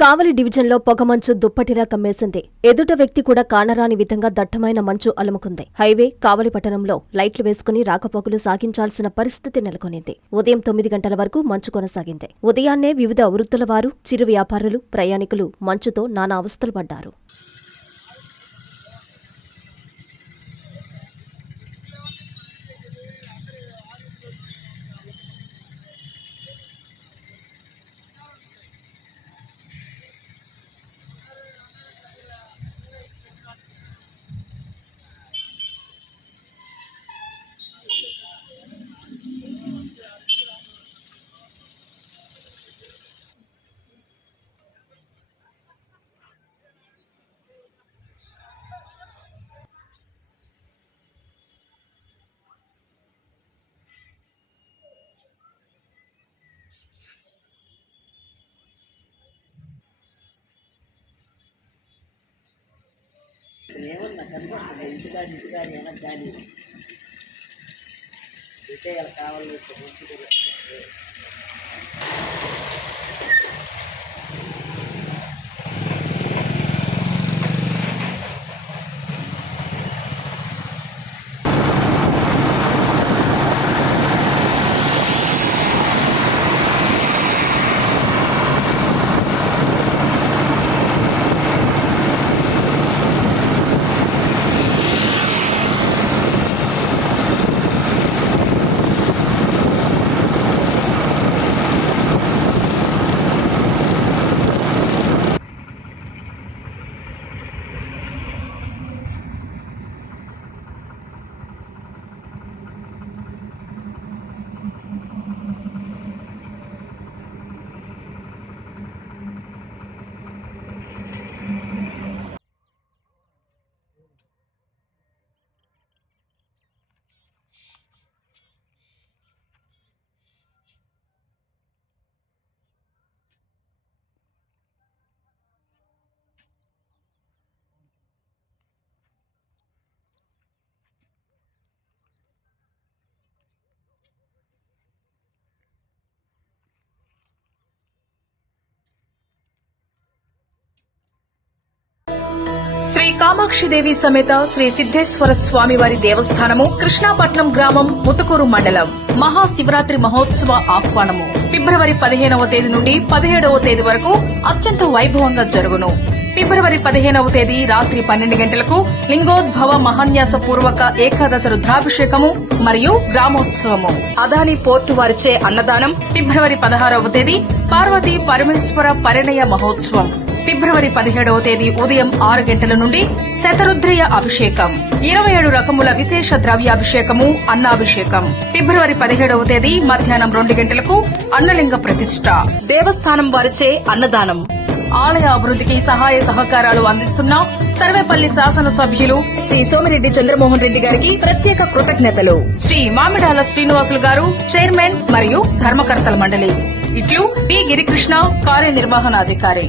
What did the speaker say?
కావలి డివిజన్లో పొగమంచు దుప్పటిలా కమ్మేసింది. ఎదుట వ్యక్తి కూడా కానరాని విధంగా దట్టమైన మంచు అలుముకుంది. హైవే కావలి పట్టణంలో లైట్లు వేసుకుని రాకపోకలు సాగించాల్సిన పరిస్థితి నెలకొనింది. ఉదయం 9 గంటల వరకు మంచు కొనసాగింది. ఉదయాన్నే వివిధ వృత్తుల వారు, చిరు వ్యాపారులు, ప్రయాణికులు మంచుతో నానా అవస్థలు పడ్డారు. ఏమన్నా కనిపిస్తుంది ఇంటికాడి వెనక గాలి విషయాలు కావాలి. శ్రీ కామాక్షిదేవి సమేత శ్రీ సిద్దేశ్వర స్వామి వారి దేవస్థానము, కృష్ణాపట్నం గ్రామం, ముతుకూరు మండలం. మహాశివరాత్రి మహోత్సవ ఆహ్వానము ఫిబ్రవరి 15వ తేదీ నుండి 17వ తేదీ వరకు అత్యంత వైభవంగా జరుగును. ఫిబ్రవరి 15వ తేదీ రాత్రి 12 గంటలకు లింగోద్భవ మహాన్యాస పూర్వక ఏకాదశ రుద్రాభిషేకము మరియు గ్రామోత్సవము. అదాని పోర్టు వారిచే అన్నదానం. ఫిబ్రవరి 16వ తేదీ పార్వతీ పరమేశ్వర పరిణయ మహోత్సవం. ఫిబ్రవరి 17వ తేదీ ఉదయం 6 గంటల నుండి శతరుద్రయ అభిషేకం. 27 రకముల విశేష ద్రవ్యాభిషేకము, అన్నాభిషేకం. ఫిబ్రవరి 17వ తేదీ మధ్యాహ్నం 2 గంటలకు అన్నలింగ ప్రతిష్ఠ. దేవస్థానం వారిచే అన్నదానం. ఆలయ అభివృద్ధికి సహాయ సహకారాలు అందిస్తున్న సర్వేపల్లి శాసనసభ్యులు శ్రీ సోమిరెడ్డి చంద్రమోహన్ రెడ్డి గారికి ప్రత్యేక కృతజ్ఞతలు. శ్రీ మామిడాల శ్రీనివాసులు గారు చైర్మన్ మరియు ధర్మకర్తల మండలి. ఇట్లు పి గిరికృష్ణ, కార్యనిర్వహణాధికారి.